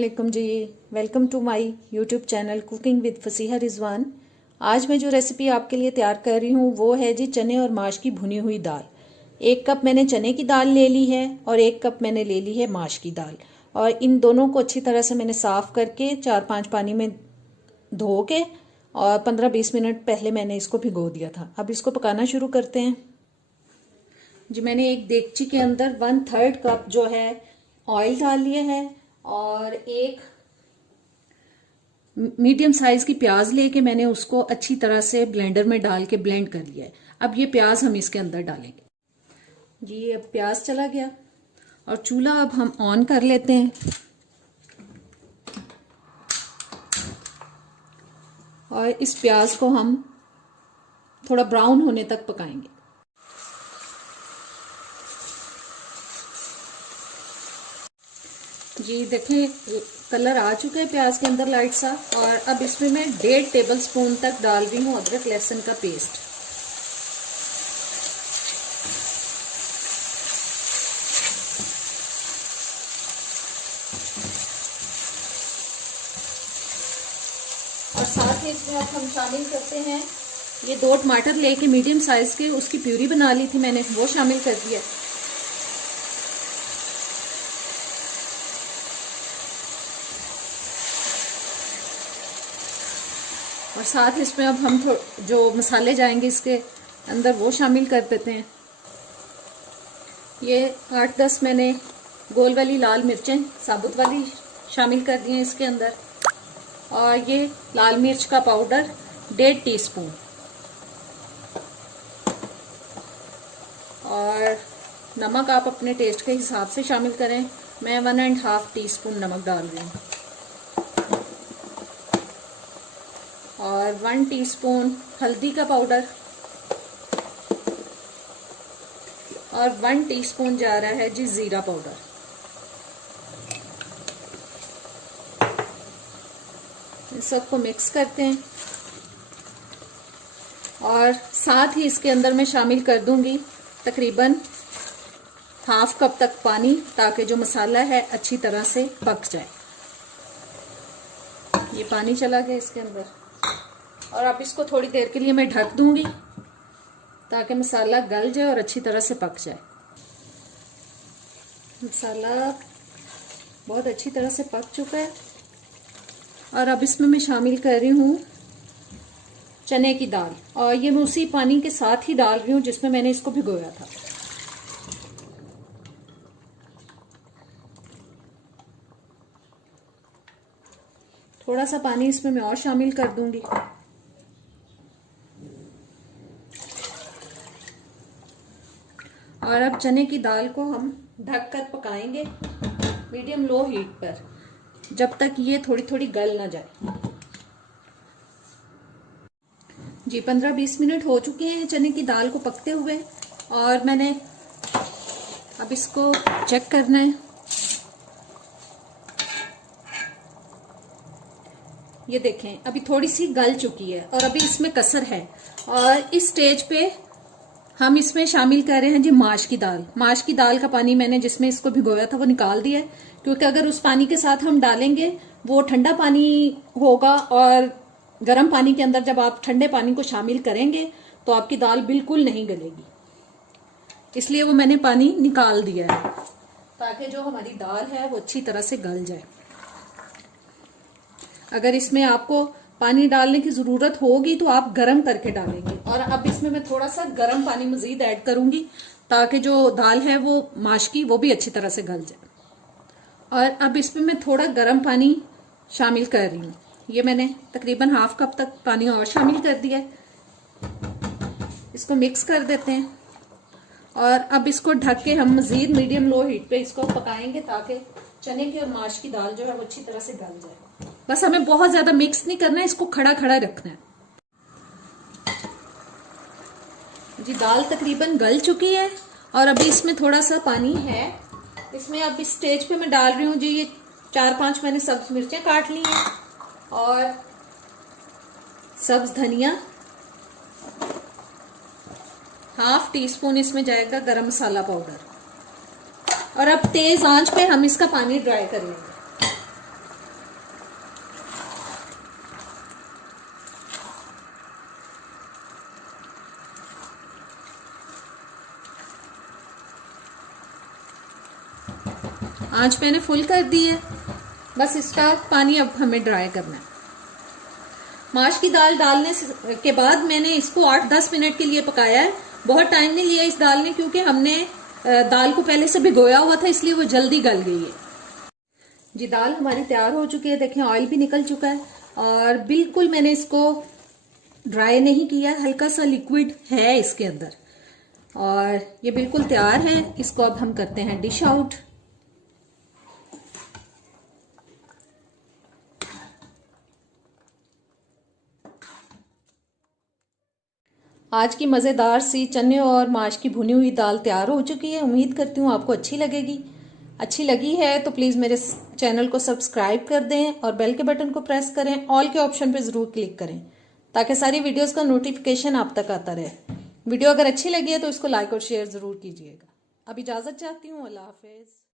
वालेकुम जी। Welcome to my YouTube channel cooking with Fasiha Rizwan. आज मैं जो रेसिपी आपके लिए तैयार कर रही हूँ वो है जी चने और माश की भुनी हुई दाल। 1 कप मैंने चने की दाल ले ली है और 1 कप मैंने ले ली है माश की दाल। और इन दोनों को अच्छी तरह से मैंने साफ़ करके 4-5 पानी में धो के और 15-20 मिनट पहले मैंने इसको भिगो दिया था। अब इसको पकाना शुरू करते हैं जी। मैंने एक देगची के अंदर 1/3 कप जो है ऑयल डाल लिया है और एक मीडियम साइज की प्याज लेके मैंने उसको अच्छी तरह से ब्लेंडर में डाल के ब्लेंड कर लिया है। अब ये प्याज हम इसके अंदर डालेंगे जी। अब प्याज चला गया और चूल्हा अब हम ऑन कर लेते हैं और इस प्याज को हम थोड़ा ब्राउन होने तक पकाएंगे जी। देखें कलर आ चुका है प्याज के अंदर लाइट सा। और अब इसमें मैं 1.5 टेबलस्पून तक डाल रही हूँ अदरक लहसुन का पेस्ट। और साथ ही इसमें अब हम शामिल करते हैं ये 2 टमाटर लेके मीडियम साइज के, उसकी प्यूरी बना ली थी मैंने, वो शामिल कर दिया। और साथ इसमें अब हम जो मसाले जाएंगे इसके अंदर वो शामिल कर देते हैं। ये 8-10 मैंने गोल वाली लाल मिर्चें साबुत वाली शामिल कर दी हैं इसके अंदर। और ये लाल मिर्च का पाउडर 1.5 टीस्पून और नमक आप अपने टेस्ट के हिसाब से शामिल करें। मैं 1.5 टीस्पून नमक डाल रही हूँ और 1 टीस्पून हल्दी का पाउडर और 1 टीस्पून जा रहा है जी जीरा पाउडर। इन सबको मिक्स करते हैं और साथ ही इसके अंदर मैं शामिल कर दूंगी तकरीबन 1/2 कप तक पानी, ताकि जो मसाला है अच्छी तरह से पक जाए। ये पानी चला गया इसके अंदर और अब इसको थोड़ी देर के लिए मैं ढक दूंगी ताकि मसाला गल जाए और अच्छी तरह से पक जाए। मसाला बहुत अच्छी तरह से पक चुका है और अब इसमें मैं शामिल कर रही हूँ चने की दाल। और ये मैं उसी पानी के साथ ही डाल रही हूँ जिसमें मैंने इसको भिगोया था। थोड़ा सा पानी इसमें मैं और शामिल कर दूंगी। और अब चने की दाल को हम ढककर पकाएंगे मीडियम लो हीट पर जब तक ये थोड़ी थोड़ी गल ना जाए जी। 15-20 मिनट हो चुके हैं चने की दाल को पकते हुए और मैंने अब इसको चेक करना है। ये देखें अभी थोड़ी सी गल चुकी है और अभी इसमें कसर है। और इस स्टेज पे हम इसमें शामिल कर रहे हैं जी माश की दाल। माश की दाल का पानी मैंने जिसमें इसको भिगोया था वो निकाल दिया है, क्योंकि अगर उस पानी के साथ हम डालेंगे वो ठंडा पानी होगा और गर्म पानी के अंदर जब आप ठंडे पानी को शामिल करेंगे तो आपकी दाल बिल्कुल नहीं गलेगी। इसलिए वो मैंने पानी निकाल दिया है ताकि जो हमारी दाल है वो अच्छी तरह से गल जाए। अगर इसमें आपको पानी डालने की जरूरत होगी तो आप गर्म करके डालेंगे। और अब इसमें मैं थोड़ा सा गर्म पानी मजीद ऐड करूंगी ताकि जो दाल है वो माश की वो भी अच्छी तरह से गल जाए। और अब इसमें मैं थोड़ा गर्म पानी शामिल कर रही हूँ। ये मैंने तकरीबन 1/2 कप तक पानी और शामिल कर दिया है। इसको मिक्स कर देते हैं और अब इसको ढक के हम मजीद मीडियम लो हीट पे इसको पकाएंगे ताकि चने की और माश की दाल जो है वो अच्छी तरह से गल जाए। बस हमें बहुत ज्यादा मिक्स नहीं करना है, इसको खड़ा खड़ा रखना है जी। दाल तकरीबन गल चुकी है और अभी इसमें थोड़ा सा पानी है। इसमें अब इस स्टेज पे मैं डाल रही हूँ जी ये 4-5 मैंने सब्ज मिर्चें काट ली हैं और सब्ज धनिया, 1/2 टीस्पून इसमें जाएगा गरम मसाला पाउडर। और अब तेज आंच पे हम इसका पानी ड्राई कर लेंगे। आंच मैंने फुल कर दी है। बस इसका पानी अब हमें ड्राई करना है। माश की दाल डालने के बाद मैंने इसको 8-10 मिनट के लिए पकाया है। बहुत टाइम नहीं लिया इस दाल ने, क्योंकि हमने दाल को पहले से भिगोया हुआ था, इसलिए वो जल्दी गल गई है। जी दाल हमारी तैयार हो चुकी है। देखें ऑयल भी निकल चुका है और बिल्कुल मैंने इसको ड्राई नहीं किया, हल्का सा लिक्विड है इसके अंदर और ये बिल्कुल तैयार है। इसको अब हम करते हैं डिश आउट। आज की मज़ेदार सी चने और माश की भुनी हुई दाल तैयार हो चुकी है। उम्मीद करती हूँ आपको अच्छी लगेगी। अच्छी लगी है तो प्लीज़ मेरे चैनल को सब्सक्राइब कर दें और बेल के बटन को प्रेस करें। ऑल के ऑप्शन पे ज़रूर क्लिक करें ताकि सारी वीडियोस का नोटिफिकेशन आप तक आता रहे। वीडियो अगर अच्छी लगी है तो इसको लाइक और शेयर ज़रूर कीजिएगा। अब इजाज़त चाहती हूँ। अल्लाह हाफिज़।